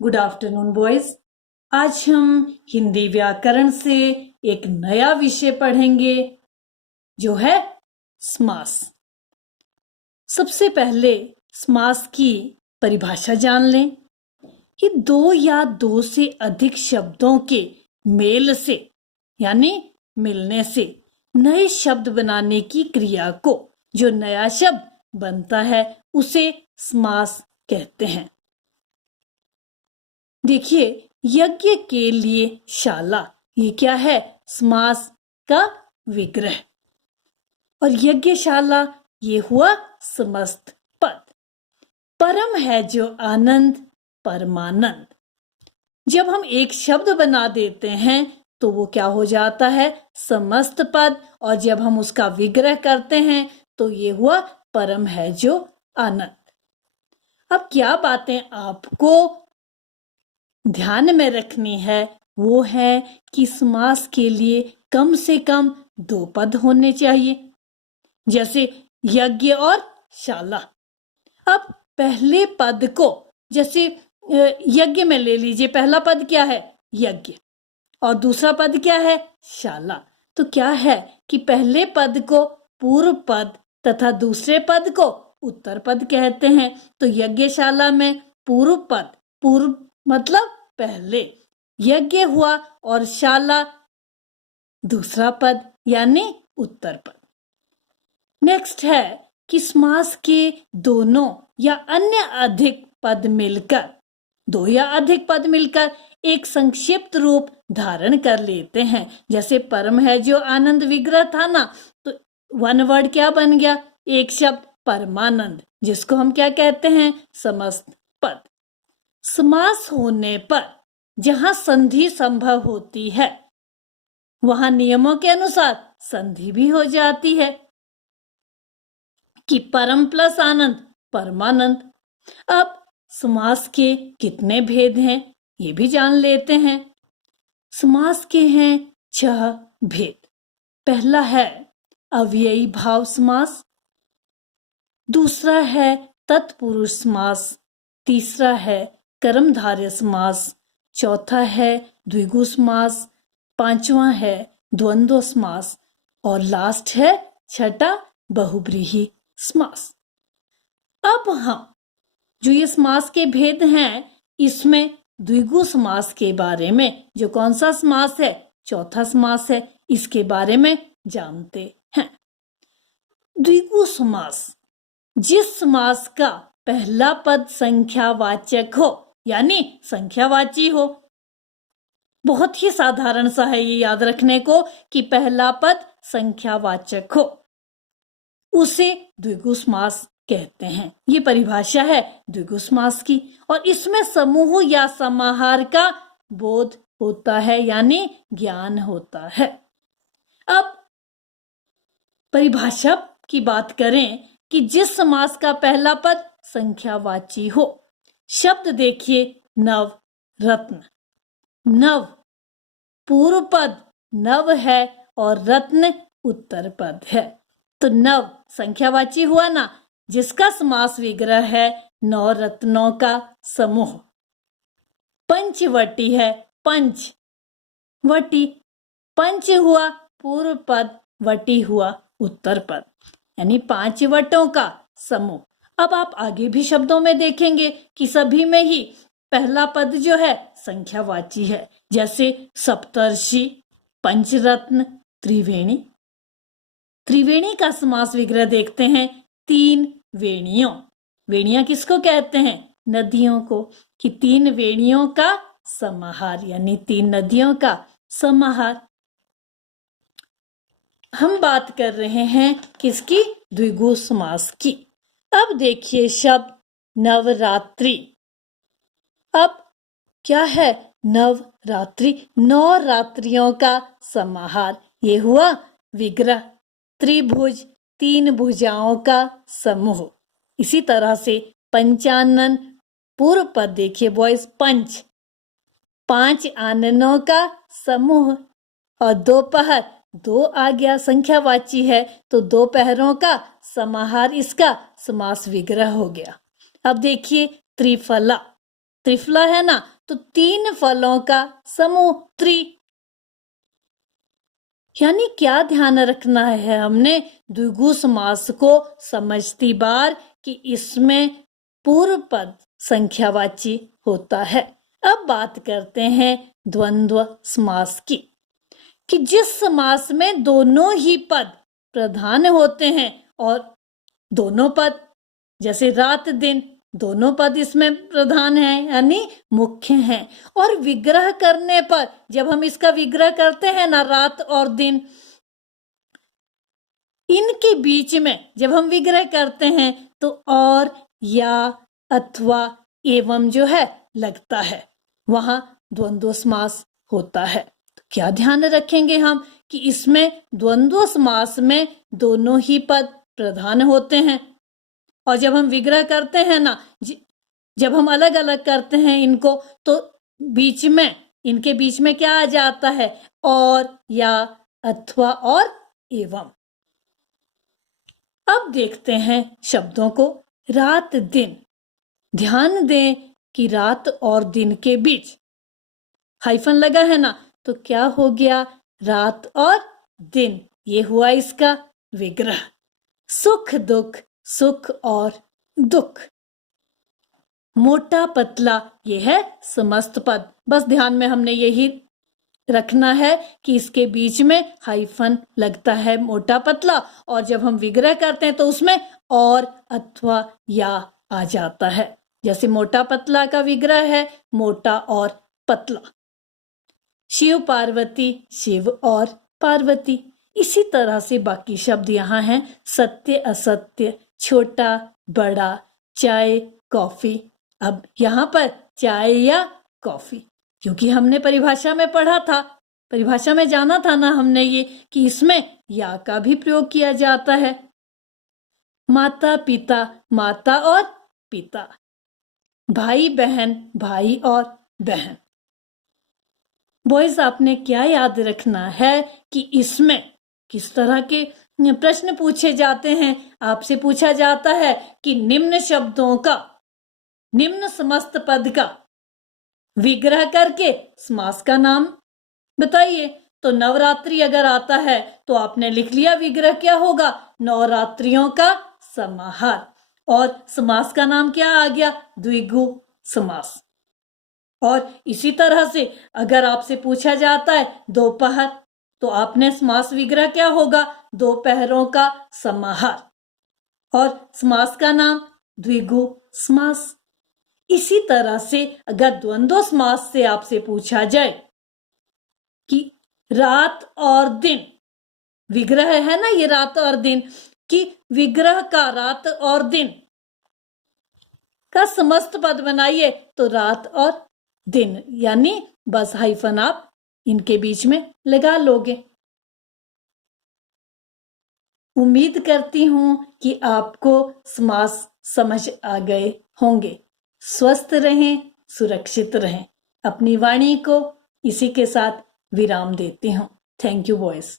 Good afternoon boys. आज हम हिंदी व्याकरण से एक नया विषय पढ़ेंगे जो है समास। सबसे पहले समास की परिभाषा जान लें कि दो या दो से अधिक शब्दों के मेल से यानी मिलने से नए शब्द बनाने की क्रिया को जो नया शब्द बनता है उसे समास कहते हैं। देखिए, यज्ञ के लिए शाला, ये क्या है? समास का विग्रह। और यज्ञशाला ये हुआ समस्त पद। परम है जो आनंद, परमानंद। जब हम एक शब्द बना देते हैं तो वो क्या हो जाता है? समस्त पद। और जब हम उसका विग्रह करते हैं तो ये हुआ परम है जो आनंद। अब क्या बातें आपको ध्यान में रखनी है वो है कि समास के लिए कम से कम दो पद होने चाहिए, जैसे यज्ञ और शाला। अब पहले पद को जैसे यज्ञ में ले लीजिए, पहला पद क्या है? यज्ञ। और दूसरा पद क्या है? शाला। तो क्या है कि पहले पद को पूर्व पद तथा दूसरे पद को उत्तर पद कहते हैं। तो यज्ञशाला में पूर्व पद, पूर्व मतलब पहले, यज्ञ हुआ, और शाला दूसरा पद यानी उत्तर पद। नेक्स्ट है कि समास के दोनों या अन्य अधिक पद मिलकर, दो या अधिक पद मिलकर एक संक्षिप्त रूप धारण कर लेते हैं। जैसे परम है जो आनंद विग्रह था ना, तो वन वर्ड क्या बन गया? एक शब्द परमानंद, जिसको हम क्या कहते हैं? समस्त पद। समास होने पर जहां संधि संभव होती है वहां नियमों के अनुसार संधि भी हो जाती है कि परम प्लस आनंद परमानंद। अब समास के कितने भेद हैं ये भी जान लेते हैं। समास के हैं 6 भेद। पहला है अव्ययी भाव समास, दूसरा है तत्पुरुष समास, तीसरा है कर्मधारय समास, चौथा है द्विगु समास, पांचवा है द्वंद्व समास, और लास्ट है छठा बहुब्रीहि समास। अब हम जो ये समास के भेद हैं इसमें द्विगु समास के बारे में, जो कौन सा समास है? चौथा समास है, इसके बारे में जानते हैं। द्विगु समास, जिस समास का पहला पद संख्यावाचक हो यानी संख्यावाची हो। बहुत ही साधारण सा है ये याद रखने को कि पहला पद संख्यावाचक हो, उसे द्विगु समास कहते हैं। ये परिभाषा है द्विगु समास की। और इसमें समूह या समाहार का बोध होता है यानी ज्ञान होता है। अब परिभाषा की बात करें कि जिस समास का पहला पद संख्यावाची हो। शब्द देखिए, नव, रत्न। नव पूर्व पद नव है और रत्न उत्तर पद है। तो नव संख्यावाची हुआ ना, जिसका समास विग्रह है नौ रत्नों का समूह। पंचवटी है, पंच वटी, पंच हुआ पूर्व पद, वटी हुआ उत्तर पद, यानी 5 वटों का समूह। अब आप आगे भी शब्दों में देखेंगे कि सभी में ही पहला पद जो है संख्यावाची है, जैसे सप्तर्षि, पंचरत्न, त्रिवेणी। त्रिवेणी का समास विग्रह देखते हैं, 3 वेणियों। वेणियां किसको कहते हैं? नदियों को। कि 3 वेणियों का समाहार यानी 3 नदियों का समाहार। हम बात कर रहे हैं किसकी? द्विगु समास की। अब देखिए शब्द नवरात्रि। अब क्या है? नवरात्रि, 9 रात्रियों का समाहार, ये हुआ विग्रह। त्रिभुज, 3 भुजाओं का समूह। इसी तरह से पंचानन, पूर्व पद देखिए बॉयज, पंच, 5 आननों का समूह। और दोपहर, 2 आ गया, संख्यावाची है, तो दोपहरों का समाहार, इसका समास विग्रह हो गया। अब देखिए त्रिफला, त्रिफला है ना, तो 3 फलों का समूह, त्रि। यानी क्या ध्यान रखना है हमने द्विगु समास को समझती बार कि इसमें पूर्व पद संख्यावाची होता है। अब बात करते हैं द्वंद्व समास की, कि जिस समास में दोनों ही पद प्रधान होते हैं और दोनों पद, जैसे रात दिन, दोनों पद इसमें प्रधान हैं यानी मुख्य हैं, और विग्रह करने पर जब हम इसका विग्रह करते हैं ना, रात और दिन, इनके बीच में जब हम विग्रह करते हैं तो और, या, अथवा, एवं जो है लगता है, वहां द्वंद्व समास होता है। तो क्या ध्यान रखेंगे हम कि इसमें द्वंद्व समास में दोनों ही पद प्रधान होते हैं, और जब हम विग्रह करते हैं ना, जब हम अलग अलग करते हैं इनको, तो बीच में, इनके बीच में क्या आ जाता है, और, या, अथवा और एवं। अब देखते हैं शब्दों को। रात दिन, ध्यान दें कि रात और दिन के बीच हाइफन लगा है ना, तो क्या हो गया, रात और दिन, ये हुआ इसका विग्रह। सुख दुख, सुख और दुख। मोटा पतला, ये है समस्त पद। बस ध्यान में हमने यही रखना है कि इसके बीच में हाइफन लगता है, मोटा पतला, और जब हम विग्रह करते हैं तो उसमें और, अथवा, या आ जाता है। जैसे मोटा पतला का विग्रह है मोटा और पतला। शिव पार्वती, शिव और पार्वती। इसी तरह से बाकी शब्द यहाँ हैं, सत्य असत्य, छोटा बड़ा, चाय कॉफी। अब यहाँ पर चाय या कॉफी, क्योंकि हमने परिभाषा में पढ़ा था, परिभाषा में जाना था ना हमने ये, कि इसमें या का भी प्रयोग किया जाता है। माता पिता, माता और पिता। भाई बहन, भाई और बहन। बॉयज, आपने क्या याद रखना है कि इसमें किस तरह के प्रश्न पूछे जाते हैं। आपसे पूछा जाता है कि निम्न शब्दों का, निम्न समस्त पद का विग्रह करके समास का नाम बताइए। तो नवरात्रि अगर आता है तो आपने लिख लिया विग्रह क्या होगा, नवरात्रियों का समाहार। और समास का नाम क्या आ गया, द्विगु समास। और इसी तरह से अगर आपसे पूछा जाता है दोपहर, तो आपने समास विग्रह क्या होगा, दोपहरों का समाहार, और समास का नाम द्विगु समास। इसी तरह से अगर द्वंद्व समास से आपसे पूछा जाए कि रात और दिन, विग्रह है ना ये रात और दिन, कि विग्रह का रात और दिन का समस्त पद बनाइए, तो रात और दिन, यानी बस हाइफन आप इनके बीच में लगा लोगे। उम्मीद करती हूं कि आपको समास समझ आ गए होंगे। स्वस्थ रहें, सुरक्षित रहें। अपनी वाणी को इसी के साथ विराम देती हूँ। Thank you boys.